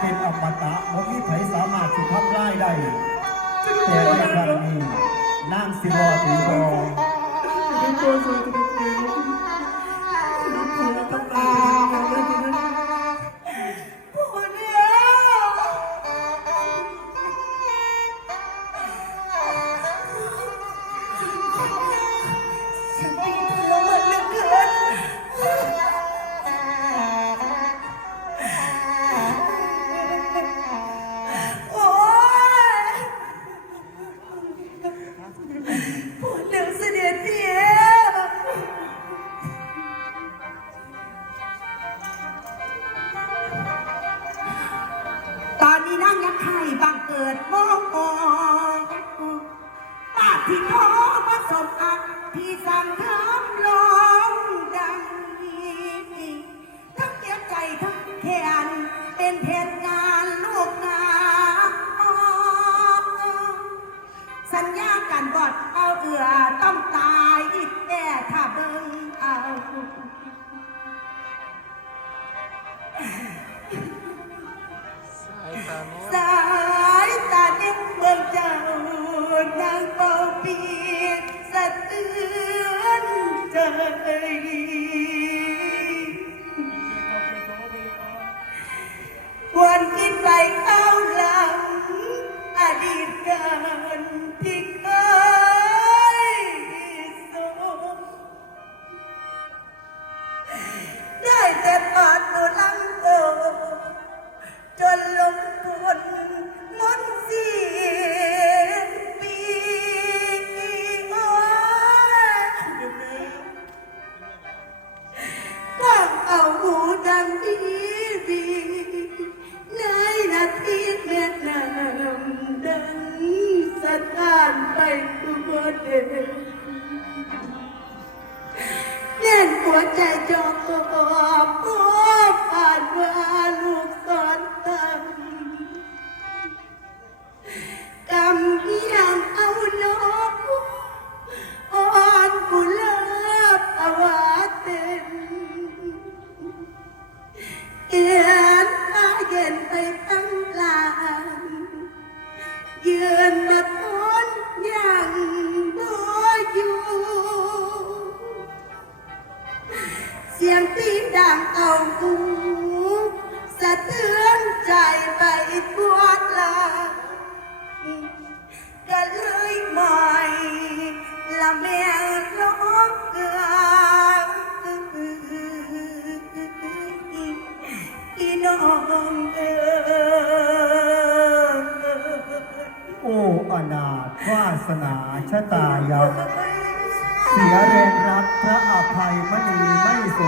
เป็นอมตะบ่มีไผสามารถสิทำลายได้แต่ในครั้งนี้นางสิรอดหรือ ที่สั่งทำลง ได้แต่ปาดตัวลังโอจนลงคนมนต์เสียปีโอ้ยว่างเอาหูดังดีดีในนาทีแม่น้ำดังสะท้านไปทั่วเดินเล่ นหัวใจจอกกอบพบผ่านว่าลูกสอน ใจไปทั่วลาก็เลยใหม่ละแม่ร้องเกลืออีน้องเอ๋ยโอ้อนาถวาสนาชะตายับเสียแรงรักพระอภัยมณีไม่สง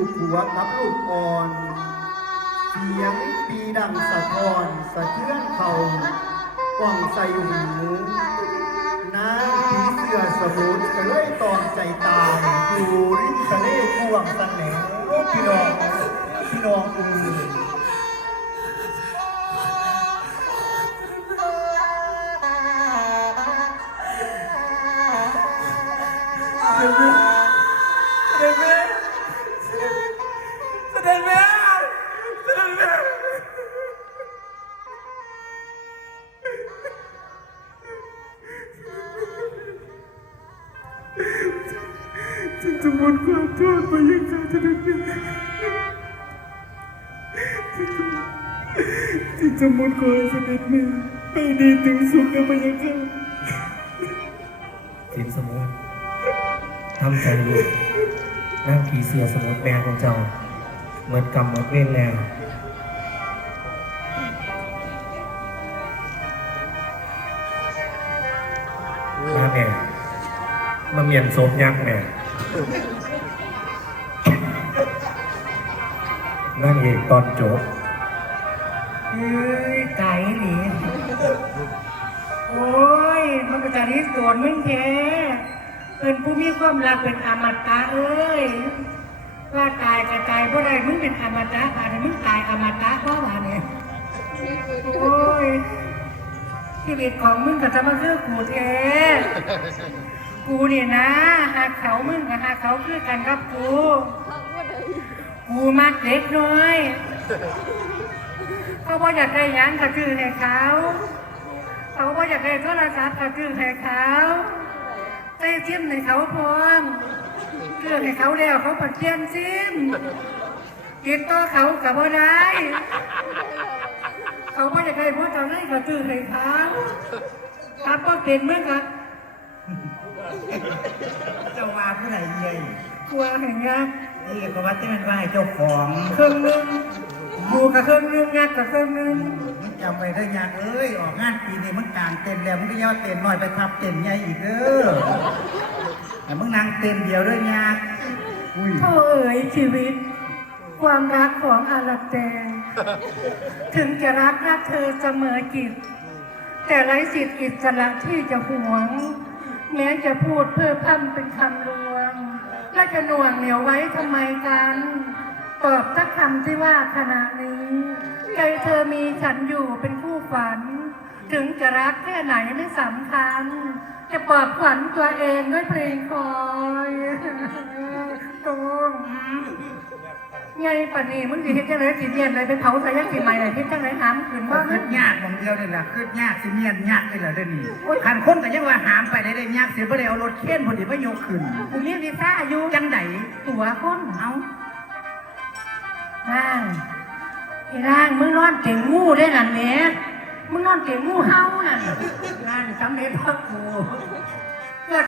แนบดูผัวกับลูกอ่อน เสียงปีดังสะท้อนสะเทือนเขากล่องใส่หูน้ำผีเสื้อสมุนก็เลยต่อ จะหมดความโทษไปยังไงเสด็จแม่ฉันจะหมดความเสด็จแม่ไปดีถึงสุขกันไปยังไงสินสมุทรทำใจลูกนั่งผีเสือสมุทรแม่ของเจ้าเหมือนกรรมเหมือนเวรแล้วมาแม่มาเมียนศพยักษ์แม่ นั่งเอกตอนจบเอ้ยไก่หนีโอ้ยมันเป็นการที่สวนมึงแท้เป็นผู้มีความรักเป็นอมตะเอ้ยว่าตายก็ตายเพราะใดมึงเป็นอมตะอาจจะมึงตายอมตะเพราะว่าเนี่ยโอ้ชีวิตของมึงก็จะมาคือกูเทกูเนี่ยนะหากเขา หากเขาคือกันกับกูกูมักเด็กน้อยเขาบอกอยากได้หยังก็คือให้เขาเขาบอกอยากได้โทรศัพท์ก็คือให้เขาใส่ซิมให้เขาพร้อมคือให้เขาแล้วเขาปัดเปลี่ยนซิมติดต่อเขากับว่าได้ เขาบอกอยากได้พวกเจ้าได้ก็คือให้เขาถ้าพอเป็นมึงก็ เจ้าว่าผู้ใดเย่ยกลัวเห็นงักนี่ก็ว่าที่มันว่าให้เจ้าของเครื่องนึงกูกับเครื่องนึงงักกับเครื่องนึงมึงจำไว้เด้อยากเอ้ยออกงานปีนี้มึงกลางเต็นท์แล้วมึงก็ย่อาเต็นท์น้อยไปทับเต็นท์ใหญ่อีกเด้อแต่มึงนั่งเต็นท์เดียวเด้อยากอุ้ยโท่เอ๋ยชีวิต ความรักของอาราแตงถึงจะรักรักเธอเสมอจิต แต่ไร้สิทธิ์อิสระที่จะหวง แม้จะพูดเพื่อพั่มเป็นคำลวง และจะหน่วงเหนียวไว้ทำไมกัน ตอบสักคำที่ว่าขณะนี้ ใจเธอมีฉันอยู่เป็นคู่ฝัน ถึงจะรักแค่ไหนไม่สำคัญ จะปลอบขวัญตัวเองด้วยเพลงคอยตรง ไงปะนี่มึงสิเฮ็ดจังไดสิเมียนเลยไปเผาใส่ยังสิใหม่เลยเฮ็ดจังไดหามขืนก็ว่าคืมึองยากของเดียวนี่แหละคือยากสิเมียนยากนี่แหละเด้อนี่ขันคนก็ยังว่าหามไปได้ได้ยากเสียบ่ได้เอารถเข็นพอดีมายกขึ้นกูมีวีซ่าอยู่จังไดตัวคนเอาร่างไอ้ร่างมึงนอนเต็งงูได้นั่นแหละมึงนอนเต็งงูเฮานั่นร่างสำเร็จพ่อกู